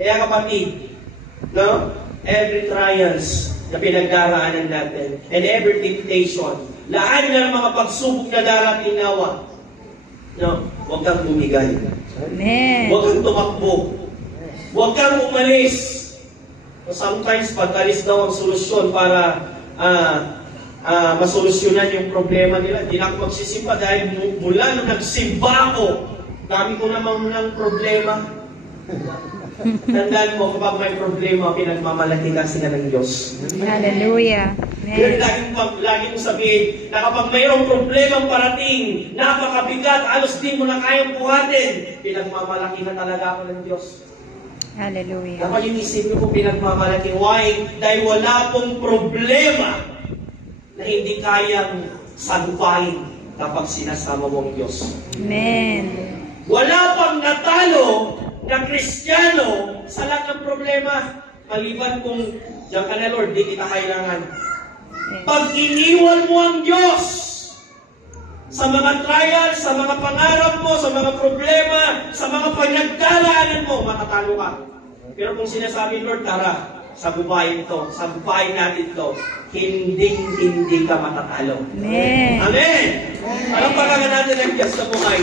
Kaya kapatid, no? Every trials na pinagdaraanan natin, and every temptation, lahat ng mga pagsubok na darating nawa, no? Huwag kang bumigay. Amen. Huwag kang tumakbo. Huwag kang umalis. So sometimes, pag-alis daw ang solusyon para masolusyonan yung problema nila. Hindi na ako magsisimba dahil mula nung nagsimba ako, dami ko namang ng problema. Tandaan mo, kapag may problema, pinagmamalaki kasi ka ng Diyos. Hallelujah. Pero Amen. lagi mong sabihin na kapag mayroong problemang parating, napakabigat, alos din mo na kayang buhatin, pinagmamalaki na talaga ako ng Diyos. Hallelujah. Dapat yung isipin ko pinagmamalaki. Why? Dahil wala pong problema na hindi kayang sagupain kapag sinasama mo ang Diyos. Amen. Wala pang natalo na Kristiyano sa lahat ng problema. Maliban kung diyan ka na, Lord, di kita kailangan. Pag iniwan mo ang Diyos sa mga trials, sa mga pangarap mo, sa mga problema, sa mga pinagdaraanan mo, matatalo ka. Pero kung sinasabi, Lord, tara, sagupain natin to, hindi ka matatalo. Amen. Amen! Alam pa natin ang Diyos sa buhay.